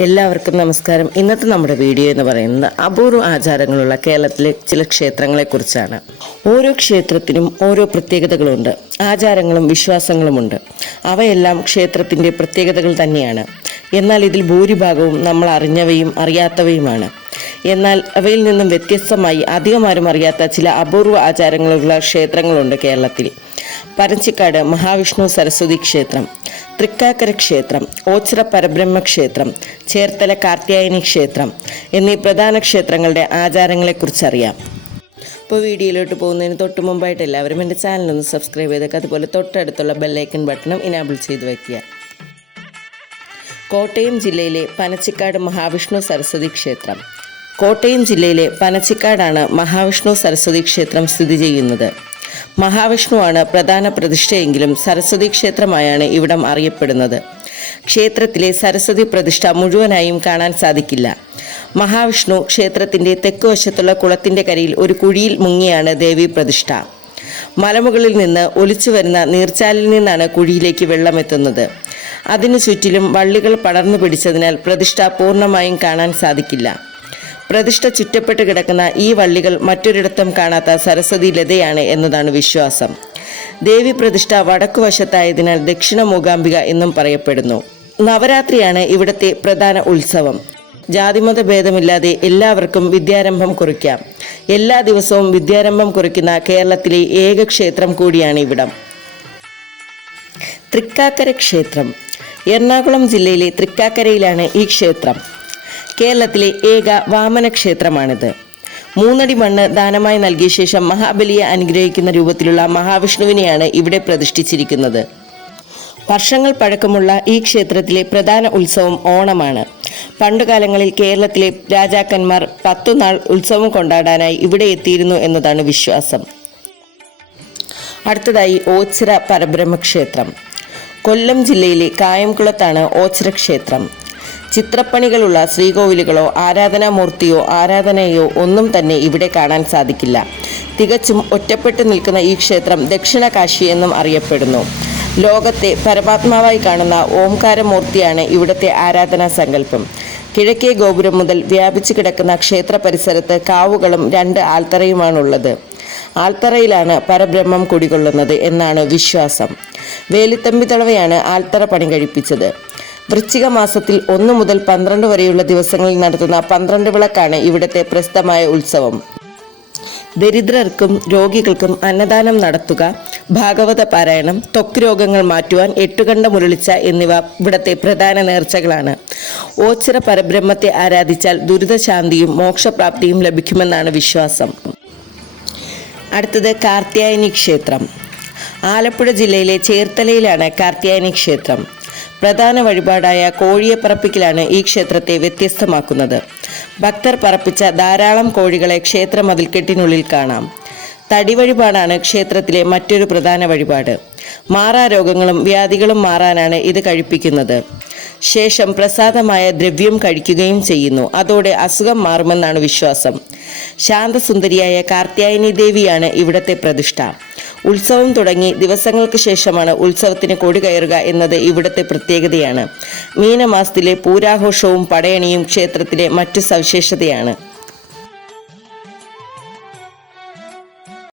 എല്ലാവർക്കും നമസ്കാരം. ഇന്നത്തെ നമ്മുടെ വീഡിയോ എന്ന് പറയുന്നത് അപൂർവ ആചാരങ്ങളുള്ള കേരളത്തിലെ ചില ക്ഷേത്രങ്ങളെക്കുറിച്ചാണ്. ഓരോ ക്ഷേത്രത്തിനും ഓരോ പ്രത്യേകതകളുണ്ട്. ആചാരങ്ങളും വിശ്വാസങ്ങളുമുണ്ട്. അവയെല്ലാം ക്ഷേത്രത്തിന്റെ പ്രത്യേകതകൾ തന്നെയാണ്. എന്നാൽ ഇതിൽ ഭൂരിഭാഗവും നമ്മൾ അറിഞ്ഞവയും അറിയാത്തവയുമാണ്. എന്നാൽ അവയിൽ നിന്നും വ്യത്യസ്തമായി അധികമാരും അറിയാത്ത ചില അപൂർവ ആചാരങ്ങളുള്ള ക്ഷേത്രങ്ങളുണ്ട് കേരളത്തിൽ. പരച്ചിക്കാട് മഹാവിഷ്ണു സരസ്വതി ക്ഷേത്രം തൃക്കാക്കര ക്ഷേത്രം ഓച്ചിറ പരബ്രഹ്മ ക്ഷേത്രം ചേർത്തല കാർത്യായനി ക്ഷേത്രം എന്നീ പ്രധാന ക്ഷേത്രങ്ങളുടെ ആചാരങ്ങളെക്കുറിച്ചറിയാം ഇപ്പോൾ വീഡിയോയിലോട്ട് പോകുന്നതിന് തൊട്ട് മുമ്പായിട്ട് എല്ലാവരും എന്റെ ചാനലൊന്ന് സബ്സ്ക്രൈബ് ചെയ്തേക്ക്. അതുപോലെ തൊട്ടടുത്തുള്ള ബെല്ലൈക്കൺ ബട്ടണും ഇനാബിൾ ചെയ്ത് വയ്ക്കുക കോട്ടയം ജില്ലയിലെ പനച്ചിക്കാട് മഹാവിഷ്ണു സരസ്വതി ക്ഷേത്രം. കോട്ടയം ജില്ലയിലെ പനച്ചിക്കാടാണ് മഹാവിഷ്ണു സരസ്വതി ക്ഷേത്രം സ്ഥിതി ചെയ്യുന്നത്. മഹാവിഷ്ണുവാണ് പ്രധാന പ്രതിഷ്ഠയെങ്കിലും സരസ്വതി ക്ഷേത്രമായാണ് ഇവിടം അറിയപ്പെടുന്നത്. ക്ഷേത്രത്തിലെ സരസ്വതി പ്രതിഷ്ഠ മുഴുവനായും കാണാൻ സാധിക്കില്ല. മഹാവിഷ്ണു ക്ഷേത്രത്തിന്റെ തെക്കുവശത്തുള്ള കുളത്തിന്റെ കരയിൽ ഒരു കുഴിയിൽ മുങ്ങിയാണ് ദേവി പ്രതിഷ്ഠ. മലമുകളിൽ നിന്ന് ഒലിച്ചു വരുന്ന നീർച്ചാലിൽ നിന്നാണ് കുഴിയിലേക്ക് വെള്ളമെത്തുന്നത്. അതിനു ചുറ്റിലും വള്ളികൾ പടർന്നു പിടിച്ചതിനാൽ പ്രതിഷ്ഠ പൂർണമായും കാണാൻ സാധിക്കില്ല. പ്രതിഷ്ഠ ചുറ്റപ്പെട്ട് കിടക്കുന്ന ഈ വള്ളികൾ മറ്റൊരിടത്തും കാണാത്ത സരസ്വതി ലതയാണ് എന്നതാണ് വിശ്വാസം. ദേവി പ്രതിഷ്ഠ വടക്കുവശത്തായതിനാൽ ദക്ഷിണ മൂകാംബിക എന്നും പറയപ്പെടുന്നു. നവരാത്രിയാണ് ഇവിടുത്തെ പ്രധാന ഉത്സവം. ജാതിമത ഭേദമില്ലാതെ എല്ലാവർക്കും വിദ്യാരംഭം കുറിക്കാം. എല്ലാ ദിവസവും വിദ്യാരംഭം കുറിക്കുന്ന കേരളത്തിലെ ഏക ക്ഷേത്രം കൂടിയാണ് ഇവിടം. തൃക്കാക്കര ക്ഷേത്രം. എറണാകുളം ജില്ലയിലെ തൃക്കാക്കരയിലാണ് ഈ ക്ഷേത്രം. കേരളത്തിലെ ഏക വാമന ക്ഷേത്രമാണിത് മൂന്നടി മണ്ണ് ദാനമായി നൽകിയ ശേഷം മഹാബലിയെ അനുഗ്രഹിക്കുന്ന രൂപത്തിലുള്ള മഹാവിഷ്ണുവിനെയാണ് ഇവിടെ പ്രതിഷ്ഠിച്ചിരിക്കുന്നത്. വർഷങ്ങൾ പഴക്കമുള്ള ഈ ക്ഷേത്രത്തിലെ പ്രധാന ഉത്സവം ഓണമാണ്. പണ്ടുകാലങ്ങളിൽ കേരളത്തിലെ രാജാക്കന്മാർ പത്തുനാൾ ഉത്സവം കൊണ്ടാടാനായി ഇവിടെ എത്തിയിരുന്നു എന്നതാണ് വിശ്വാസം. അടുത്തതായി ഓച്ചിറ പരബ്രഹ്മക്ഷേത്രം. കൊല്ലം ജില്ലയിലെ കായംകുളത്താണ് ഓച്ചിറ ക്ഷേത്രം. ചിത്രപ്പണികളുള്ള ശ്രീകോവിലുകളോ ആരാധനാമൂർത്തിയോ ആരാധനയോ ഒന്നും തന്നെ ഇവിടെ കാണാൻ സാധിക്കില്ല. തികച്ചും ഒറ്റപ്പെട്ടു നിൽക്കുന്ന ഈ ക്ഷേത്രം ദക്ഷിണ കാശി എന്നും അറിയപ്പെടുന്നു. ലോകത്തെ പരമാത്മാവായി കാണുന്ന ഓംകാരമൂർത്തിയാണ് ഇവിടുത്തെ ആരാധനാ സങ്കല്പം. കിഴക്കേ ഗോപുരം മുതൽ വ്യാപിച്ചു കിടക്കുന്ന ക്ഷേത്ര പരിസരത്ത് കാവുകളും രണ്ട് ആൽത്തറയുമാണുള്ളത്. ആൽത്തറയിലാണ് പരബ്രഹ്മം കുടികൊള്ളുന്നത് എന്നാണ് വിശ്വാസം. വേലിത്തമ്പി തളവയാണ് ആൽത്തറ പണി കഴിപ്പിച്ചത്. വൃശ്ചിക മാസത്തിൽ ഒന്ന് മുതൽ പന്ത്രണ്ട് വരെയുള്ള ദിവസങ്ങളിൽ നടത്തുന്ന പന്ത്രണ്ട് വിളക്കാണ് ഇവിടുത്തെ പ്രസിദ്ധമായ ഉത്സവം. ദരിദ്രർക്കും രോഗികൾക്കും അന്നദാനം നടത്തുക ഭാഗവത പാരായണം ത്വക്ക് രോഗങ്ങൾ മാറ്റുവാൻ എട്ടുകണ്ട മുരളിച്ച എന്നിവ ഇവിടത്തെ പ്രധാന നേർച്ചകളാണ്. ഓച്ചിറ പരബ്രഹ്മത്തെ ആരാധിച്ചാൽ ദുരിതശാന്തിയും മോക്ഷപ്രാപ്തിയും ലഭിക്കുമെന്നാണ് വിശ്വാസം. അടുത്തത് കാർത്യായനി ക്ഷേത്രം. ആലപ്പുഴ ജില്ലയിലെ ചേർത്തലയിലാണ് കാർത്യായനി ക്ഷേത്രം. പ്രധാന വഴിപാടായ കോഴിയെ പറപ്പിക്കലാണ് ഈ ക്ഷേത്രത്തെ വ്യത്യസ്തമാക്കുന്നത്. ഭക്തർ പറപ്പിച്ച ധാരാളം കോഴികളെ ക്ഷേത്ര മതിൽക്കെട്ടിനുള്ളിൽ കാണാം. തടി വഴിപാടാണ് ക്ഷേത്രത്തിലെ മറ്റൊരു പ്രധാന വഴിപാട്. മാറാരോഗങ്ങളും വ്യാധികളും മാറാനാണ് ഇത് കഴിപ്പിക്കുന്നത്. ശേഷം പ്രസാദമായ ദ്രവ്യം കഴിക്കുകയും ചെയ്യുന്നു. അതോടെ അസുഖം മാറുമെന്നാണ് വിശ്വാസം. ശാന്തസുന്ദരിയായ കാർത്യായനി ദേവിയാണ് ഇവിടത്തെ പ്രതിഷ്ഠ. ഉത്സവം തുടങ്ങി ദിവസങ്ങൾക്ക് ശേഷമാണ് ഉത്സവത്തിന് കൊടി കയറുക എന്നത് ഇവിടുത്തെ പ്രത്യേകതയാണ്. മീനമാസത്തിലെ പൂരാഘോഷവും പടയണിയും ക്ഷേത്രത്തിലെ മറ്റു സവിശേഷതയാണ്.